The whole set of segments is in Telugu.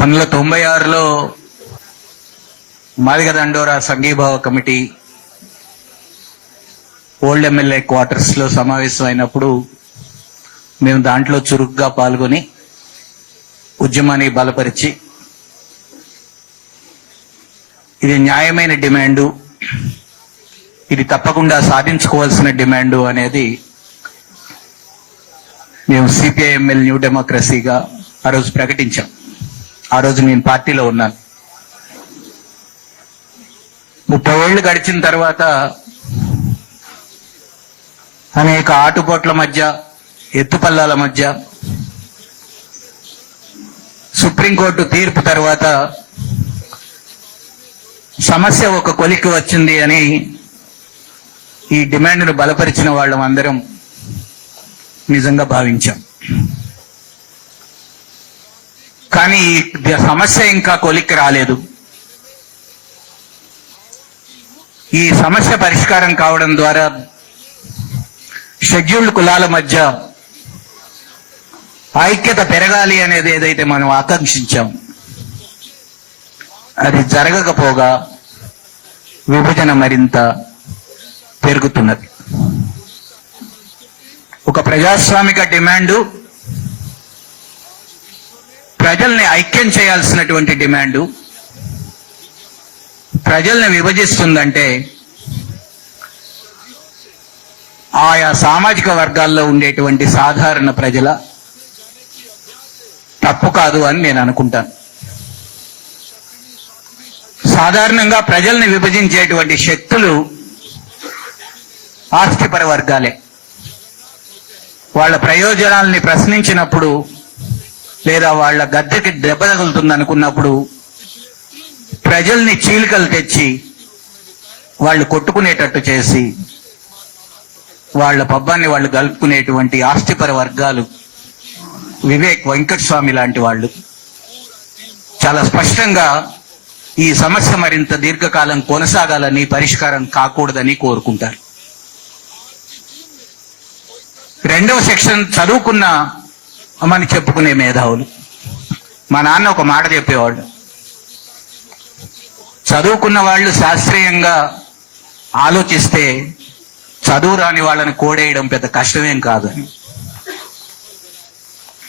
పంతొమ్మిది తొంభై ఆరులో మాదిగ దండోరా సంఘీభావ కమిటీ ఓల్డ్ ఎమ్మెల్యే క్వార్టర్స్లో సమావేశం అయినప్పుడు మేము దాంట్లో చురుగ్గా పాల్గొని ఉద్యమాన్ని బలపరిచి ఇది న్యాయమైన డిమాండు ఇది తప్పకుండా సాధించుకోవాల్సిన డిమాండు అనేది మేము సిపిఐఎంఎల్ న్యూ డెమోక్రసీగా ఆ రోజు ప్రకటించాం. ఆ రోజు నేను పార్టీలో ఉన్నాను. ముప్పై ఏళ్ళు గడిచిన తర్వాత అనేక ఆటుపోట్ల మధ్య ఎత్తుపల్లాల మధ్య సుప్రీంకోర్టు తీర్పు తర్వాత సమస్య ఒక కొలిక్కి వచ్చింది అని ఈ డిమాండ్ను బలపరిచిన వాళ్ళం అందరం నిజంగా భావించాం. కానీ సమస్య ఇంకా కొలిక్కి రాలేదు. ఈ సమస్య పరిష్కారం కావడం ద్వారా షెడ్యూల్డ్ కులాల మధ్య ఐక్యత పెరగాలి అనేది ఏదైతే మనం ఆకాంక్షించాం అది జరగకపోగా విభజన మరింత పెరుగుతున్నది. ఒక ప్రజాస్వామిక డిమాండు ప్రజల్ని ఐక్యం చేయాల్సినటువంటి డిమాండు ప్రజల్ని విభజిస్తుందంటే ఆయా సామాజిక వర్గాల్లో ఉండేటువంటి సాధారణ ప్రజల తప్పు కాదు అని నేను అనుకుంటాను. సాధారణంగా ప్రజల్ని విభజించేటువంటి శక్తులు ఆస్తిపర వర్గాలే. వాళ్ళ ప్రయోజనాల్ని ప్రశ్నించినప్పుడు లేదా వాళ్ళ గద్దెకి దెబ్బ తగులుతుంది అనుకున్నప్పుడు ప్రజల్ని చీలికలు తెచ్చి వాళ్ళు కొట్టుకునేటట్టు చేసి వాళ్ళ పబ్బాన్ని వాళ్ళు గలుపుకునేటువంటి ఆస్తిపర వర్గాలు వివేక్ వెంకటస్వామి లాంటి వాళ్ళు. చాలా స్పష్టంగా ఈ సమస్య మరింత దీర్ఘకాలం కొనసాగాలని పరిష్కారం కాకూడదని కోరుకుంటారు. రెండవ సెక్షన్ చదువుకున్న అని చెప్పుకునే మేధావులు. మా నాన్న ఒక మాట చెప్పేవాళ్ళు. చదువుకున్న వాళ్ళు శాస్త్రీయంగా ఆలోచిస్తే చదువు రాని వాళ్ళని కోడేయడం పెద్ద కష్టమేం కాదని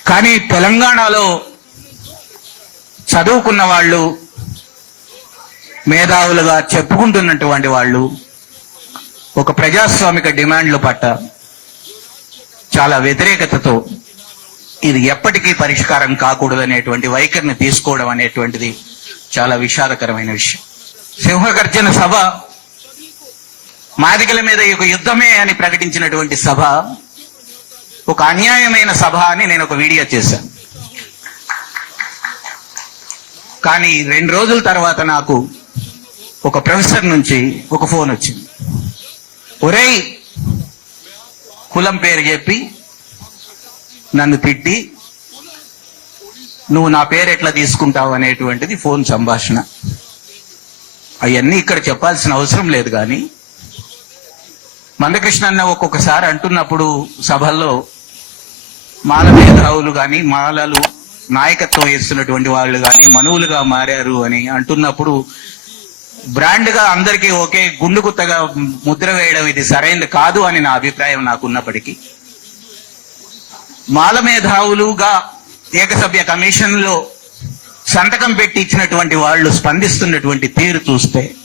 కానీ తెలంగాణలో చదువుకున్న వాళ్ళు మేధావులుగా చెప్పుకుంటున్నటువంటి వాళ్ళు ఒక ప్రజాస్వామిక డిమాండ్లు పట్ల చాలా వ్యతిరేకతతో ఇది ఎప్పటికీ పరిష్కారం కాకూడదు అనేటువంటి వైఖరిని తీసుకోవడం అనేటువంటిది చాలా విషాదకరమైన విషయం. సింహగర్జన సభ మాదిగల మీద ఒక యుద్ధమే అని ప్రకటించినటువంటి సభ ఒక అన్యాయమైన సభ అని నేను ఒక వీడియో చేశాను. కానీ రెండు రోజుల తర్వాత నాకు ఒక ప్రొఫెసర్ నుంచి ఒక ఫోన్ వచ్చింది. ఒరేయ్ కులం పేరు చెప్పి నన్ను తిట్టి నువ్వు నా పేరు ఎట్లా తీసుకుంటావు? అనేటువంటిది ఫోన్ సంభాషణ. అవన్నీ ఇక్కడ చెప్పాల్సిన అవసరం లేదు కానీ మందకృష్ణ అన్న ఒక్కొక్కసారి అంటున్నప్పుడు సభల్లో మాల మేధావులు కానీ మాలలు నాయకత్వం వేస్తున్నటువంటి వాళ్ళు కానీ మనువులుగా మారారు అని అంటున్నప్పుడు బ్రాండ్గా అందరికీ ఒకే గుండు గుత్తగా ముద్ర వేయడం ఇది సరైనది కాదు అని నా అభిప్రాయం నాకున్నప్పటికీ. మాలమేధావులుగా ఏకసభ్య కమిషన్లో సంతకం పెట్టి ఇచ్చినటువంటి వాళ్ళు స్పందిస్తున్నటువంటి తీరు చూస్తే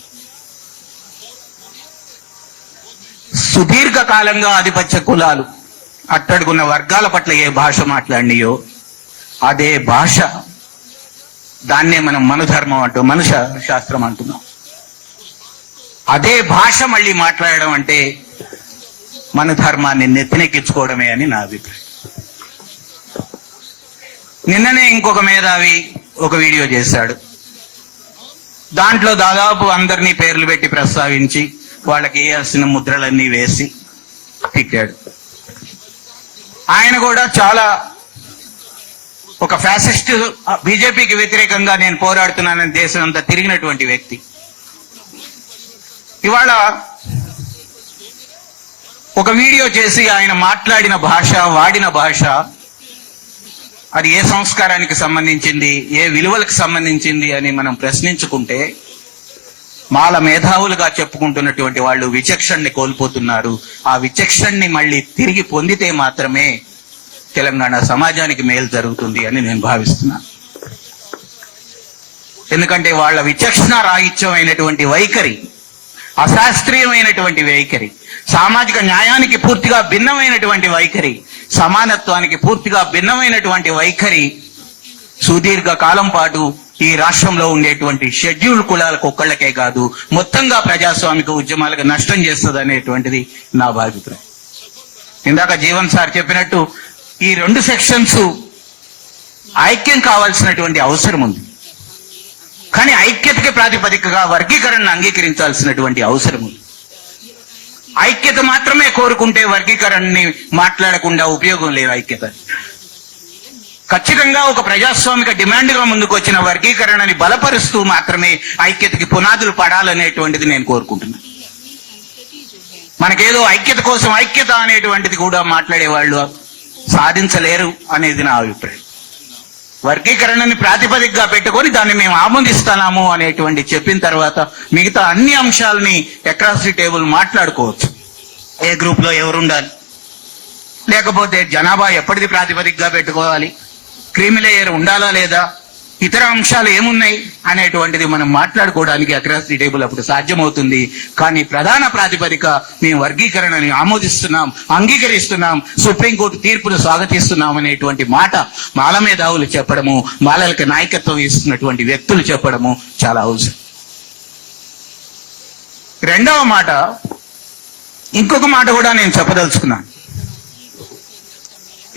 సుదీర్ఘ కాలంగా ఆధిపత్య కులాలు అట్టడుగున్న వర్గాల పట్ల ఏ భాష మాట్లాడినాయో అదే భాష దాన్నే మనం మనుధర్మం అంటూ మనుష శాస్త్రం అంటున్నాం. అదే భాష మళ్ళీ మాట్లాడడం అంటే మన ధర్మాన్ని నెత్తినెక్కించుకోవడమే అని నా అభిప్రాయం. నిన్ననే ఇంకొక మేధావి ఒక వీడియో చేశాడు. దాంట్లో దాదాపు అందరినీ పేర్లు పెట్టి ప్రస్తావించి వాళ్ళకి వేయాల్సిన ముద్రలన్నీ వేసి తిట్టాడు. ఆయన కూడా చాలా ఒక ఫ్యాసిస్ట్ బీజేపీకి వ్యతిరేకంగా నేను పోరాడుతున్నానని దేశం అంతా తిరిగినటువంటి వ్యక్తి. ఇవాళ ఒక వీడియో చేసి ఆయన మాట్లాడిన భాష వాడిన భాష అది ఏ సంస్కారానికి సంబంధించింది ఏ విలువలకు సంబంధించింది అని మనం ప్రశ్నించుకుంటే మాల మేధావులుగా చెప్పుకుంటున్నటువంటి వాళ్ళు విచక్షణని కోల్పోతున్నారు. ఆ విచక్షణని మళ్ళీ తిరిగి పొందితే మాత్రమే తెలంగాణ సమాజానికి మేలు జరుగుతుంది అని నేను భావిస్తున్నాను ఎందుకంటే వాళ్ళ విచక్షణ రాహిత్యమైనటువంటి వైఖరి అశాస్త్రీయమైనటువంటి వైఖరి సామాజిక న్యాయానికి పూర్తిగా భిన్నమైనటువంటి వైఖరి సమానత్వానికి పూర్తిగా భిన్నమైనటువంటి వైఖరి సుదీర్ఘ కాలం పాటు ఈ రాష్ట్రంలో ఉండేటువంటి షెడ్యూల్ కులాలకు ఒక్కళ్ళకే కాదు మొత్తంగా ప్రజాస్వామిక ఉద్యమాలకు నష్టం చేస్తుంది అనేటువంటిది నా అభిప్రాయం. ఇందాక జీవన్ సార్ చెప్పినట్టు ఈ రెండు సెక్షన్స్ ఐక్యం కావాల్సినటువంటి అవసరం ఉంది. కానీ ఐక్యతకి ప్రాతిపదికగా వర్గీకరణను అంగీకరించాల్సినటువంటి అవసరం ఉంది. ఐక్యత మాత్రమే కోరుకుంటే వర్గీకరణని మాట్లాడకుండా ఉపయోగం లేదు ఐక్యత. ఖచ్చితంగా ఒక ప్రజాస్వామిక డిమాండ్గా ముందుకు వచ్చిన వర్గీకరణని బలపరుస్తూ మాత్రమే ఐక్యతకి పునాదులు పడాలనేటువంటిది నేను కోరుకుంటున్నాను మనకేదో ఐక్యత కోసం ఐక్యత అనేటువంటిది కూడా మాట్లాడే వాళ్ళు సాధించలేరు అనేది నా అభిప్రాయం. వర్గీకరణని ప్రాతిపదికగా పెట్టుకొని దాన్ని మేము ఆమోదిస్తున్నాము అనేటువంటి చెప్పిన తర్వాత మిగతా అన్ని అంశాలని అక్రాస్ ది టేబుల్ మాట్లాడుకోవచ్చు. ఏ గ్రూప్లో ఎవరు ఉండాలి లేకపోతే జనాభా ఎప్పటిది ప్రాతిపదికగా పెట్టుకోవాలి? క్రీమిలేయర్ ఉండాలా లేదా? ఇతర అంశాలు ఏమున్నాయి అనేటువంటిది మనం మాట్లాడుకోవడానికి అక్రాస్ ది టేబుల్ అప్పుడు సాధ్యమవుతుంది. కానీ ప్రధాన ప్రాతిపదిక మేము వర్గీకరణని ఆమోదిస్తున్నాం అంగీకరిస్తున్నాం సుప్రీంకోర్టు తీర్పును స్వాగతిస్తున్నాం అనేటువంటి మాట మాల మేధావులు చెప్పడము మాలలకు నాయకత్వం ఇస్తున్నటువంటి వ్యక్తులు చెప్పడము చాలా అవసరం. రెండవ మాట ఇంకొక మాట కూడా నేను చెప్పదలుచుకున్నాను.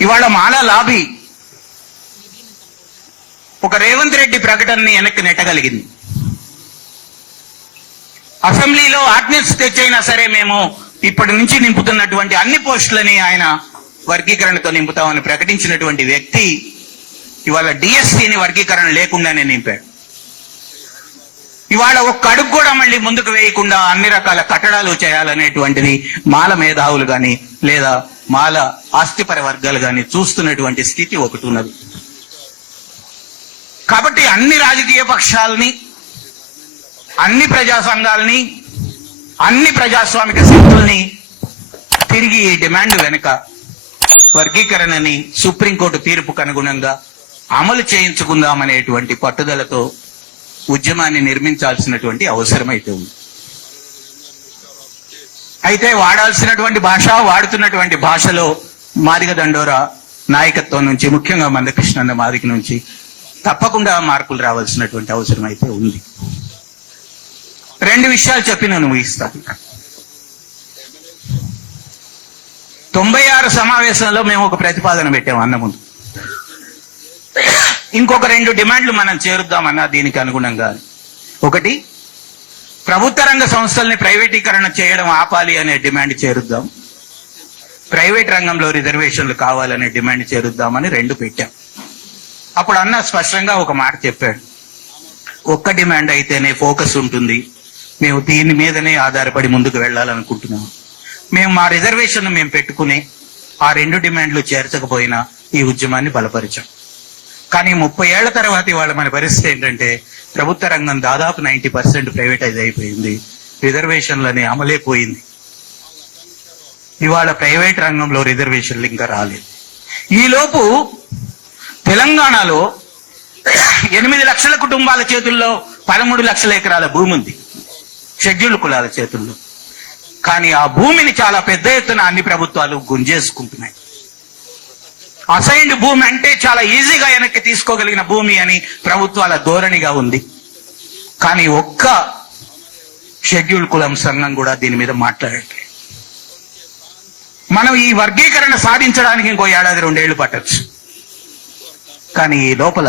ఇవాళ మాల లాబీ ఒక రేవంత్ రెడ్డి ప్రకటనని వెనక్కి నెట్టగలిగింది. అసెంబ్లీలో ఆర్డినెన్స్ తెచ్చైనా సరే మేము ఇప్పటి నుంచి నింపుతున్నటువంటి అన్ని పోస్టులని ఆయన వర్గీకరణతో నింపుతామని ప్రకటించినటువంటి వ్యక్తి ఇవాళ డిఎస్సిని వర్గీకరణ లేకుండానే నింపాడు. ఇవాళ ఒక్క అడుగు కూడా మళ్ళీ ముందుకు వేయకుండా అన్ని రకాల కట్టడాలు చేయాలనేటువంటిది మాల మేధావులు కానీ లేదా మాల ఆస్తిపర వర్గాలు కానీ చూస్తున్నటువంటి స్థితి ఒకటి ఉన్నది. కాబట్టి అన్ని రాజకీయ పక్షాలని అన్ని ప్రజా సంఘాలని అన్ని ప్రజాస్వామిక శక్తుల్ని తిరిగి ఈ డిమాండ్ వెనుక వర్గీకరణని సుప్రీంకోర్టు తీర్పుకు అనుగుణంగా అమలు చేయించుకుందామనేటువంటి పట్టుదలతో ఉద్యమాన్ని నిర్మించాల్సినటువంటి అవసరమైతే ఉంది. అయితే వాడాల్సినటువంటి భాష వాడుతున్నటువంటి భాషలో మాదిగ దండోరా నాయకత్వం నుంచి ముఖ్యంగా మందకృష్ణ మాదిక నుంచి తప్పకుండా మార్పులు రావాల్సినటువంటి అవసరం అయితే ఉంది. రెండు విషయాలు చెప్పి నేను ముగిస్తాను తొంభై ఆరు సమావేశంలో మేము ఒక ప్రతిపాదన పెట్టాము అన్న ముందు. ఇంకొక రెండు డిమాండ్లు మనం చేరుద్దామన్నా దీనికి అనుగుణంగా. ఒకటి ప్రభుత్వ రంగ సంస్థల్ని ప్రైవేటీకరణ చేయడం ఆపాలి అనే డిమాండ్ చేరుద్దాం. ప్రైవేట్ రంగంలో రిజర్వేషన్లు కావాలనే డిమాండ్ చేరుద్దామని రెండు పెట్టాం. అప్పుడు అన్న స్పష్టంగా ఒక మాట చెప్పాడు. ఒక్క డిమాండ్ అయితేనే ఫోకస్ ఉంటుంది. మేము దీని మీదనే ఆధారపడి ముందుకు వెళ్ళాలనుకుంటున్నాం. మేము మా రిజర్వేషన్ మేము పెట్టుకుని ఆ రెండు డిమాండ్లు చేర్చకపోయినా ఈ ఉద్యమాన్ని బలపరిచాం. కానీ ముప్పై ఏళ్ళ తర్వాత ఇవాళ మన పరిస్థితి ఏంటంటే ప్రభుత్వ రంగం దాదాపు నైంటీ పర్సెంట్ ప్రైవేటైజ్ అయిపోయింది. రిజర్వేషన్లనే అమలే పోయింది ఇవాళ ప్రైవేట్ రంగంలో రిజర్వేషన్లు ఇంకా రాలేదు. ఈలోపు తెలంగాణలో ఎనిమిది లక్షల కుటుంబాల చేతుల్లో పదమూడు లక్షల ఎకరాల భూమి ఉంది. షెడ్యూల్ కులాల చేతుల్లో. కానీ ఆ భూమిని చాలా పెద్ద ఎత్తున అన్ని ప్రభుత్వాలు గుంజేసుకుంటున్నాయి. అసైన్డ్ భూమి అంటే చాలా ఈజీగా వెనక్కి తీసుకోగలిగిన భూమి అని ప్రభుత్వాల ధోరణిగా ఉంది. కానీ ఒక్క షెడ్యూల్ కులం సంఘం కూడా దీని మీద మాట్లాడట్లేదు. మనం ఈ వర్గీకరణ సాధించడానికి ఇంకో ఏడాది రెండేళ్ళు పట్టచ్చు. కానీ ఈ లోపల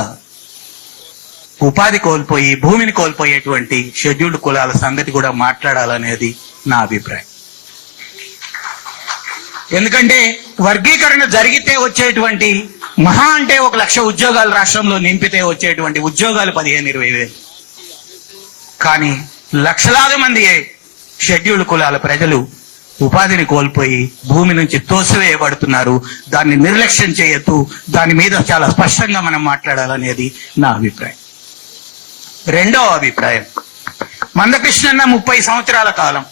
ఉపాధి కోల్పోయి భూమిని కోల్పోయేటువంటి షెడ్యూల్డ్ కులాల సంగతి కూడా మాట్లాడాలనేది నా అభిప్రాయం. ఎందుకంటే వర్గీకరణ జరిగితే వచ్చేటువంటి మహా అంటే ఒక లక్ష ఉద్యోగాలు రాష్ట్రంలో నింపితే వచ్చేటువంటి ఉద్యోగాలు పదిహేను ఇరవై వేలు. కానీ లక్షలాది మంది షెడ్యూల్డ్ కులాల ప్రజలు ఉపాధిని కోల్పోయి భూమి నుంచి తోసివేయబడుతున్నారు. దాన్ని నిర్లక్ష్యం చేయొద్దు. దాని మీద చాలా స్పష్టంగా మనం మాట్లాడాలనేది నా అభిప్రాయం. రెండవ అభిప్రాయం. మందకృష్ణన్న ముప్పై సంవత్సరాల కాలం.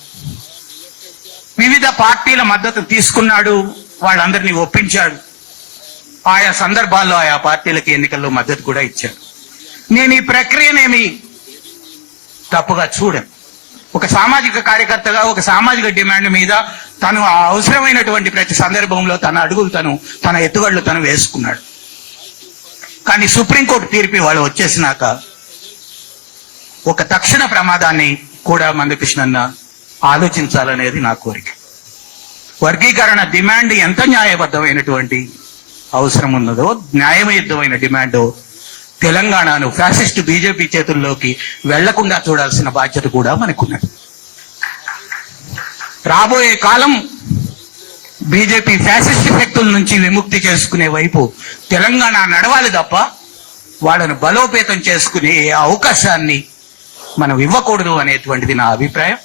వివిధ పార్టీల మద్దతు తీసుకున్నాడు. వాళ్ళందరినీ ఒప్పించాడు. ఆయా సందర్భాల్లో ఆయా పార్టీలకి ఎన్నికల్లో మద్దతు కూడా ఇచ్చాడు. నేను ఈ ప్రక్రియనేమి తప్పుగా చూడను. ఒక సామాజిక కార్యకర్తగా ఒక సామాజిక డిమాండ్ మీద తను ఆ అవసరమైనటువంటి ప్రతి సందర్భంలో తన అడుగులు తను తన ఎత్తుగడలు తను వేసుకున్నాడు. కానీ సుప్రీంకోర్టు తీర్పు వాళ్ళు వచ్చేసినాక ఒక తక్షణ ప్రమాదాన్ని కూడా మందకృష్ణన్న ఆలోచించాలనేది నా కోరిక. వర్గీకరణ డిమాండ్ ఎంత న్యాయబద్ధమైనటువంటి అవసరం ఉన్నదో న్యాయయుద్ధమైన డిమాండో తెలంగాణను ఫ్యాసిస్ట్ బీజేపీ చేతుల్లోకి వెళ్ళకుండా చూడాల్సిన బాధ్యత కూడా మనకున్నది. రాబోయే కాలం బీజేపీ ఫ్యాసిస్ట్ శక్తుల నుంచి విముక్తి చేసుకునే వైపు తెలంగాణ నడవాలి తప్ప వాళ్ళను బలోపేతం చేసుకునే అవకాశాన్ని మనం ఇవ్వకూడదు అనేటువంటిది నా అభిప్రాయం.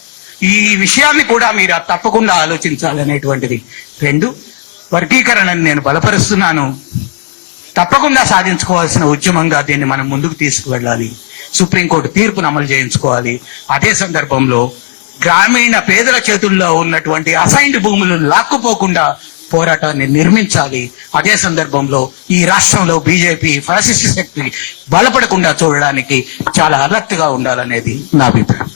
ఈ విషయాన్ని కూడా మీరు తప్పకుండా ఆలోచించాలనేటువంటిది రెండు. వర్గీకరణని నేను బలపరుస్తున్నాను. తప్పకుండా సాధించుకోవాల్సిన ఉద్యమంగా దీన్ని మనం ముందుకు తీసుకువెళ్ళాలి. సుప్రీంకోర్టు తీర్పును అమలు చేయించుకోవాలి. అదే సందర్భంలో గ్రామీణ పేదల చేతుల్లో ఉన్నటువంటి అసైన్డ్ భూములు లాక్కుపోకుండా పోరాటాన్ని నిర్మించాలి. అదే సందర్భంలో ఈ రాష్ట్రంలో బీజేపీ ఫాసిస్ట్ శక్తి బలపడకుండా చూడడానికి చాలా అలర్ట్గా ఉండాలనేది నా అభిప్రాయం.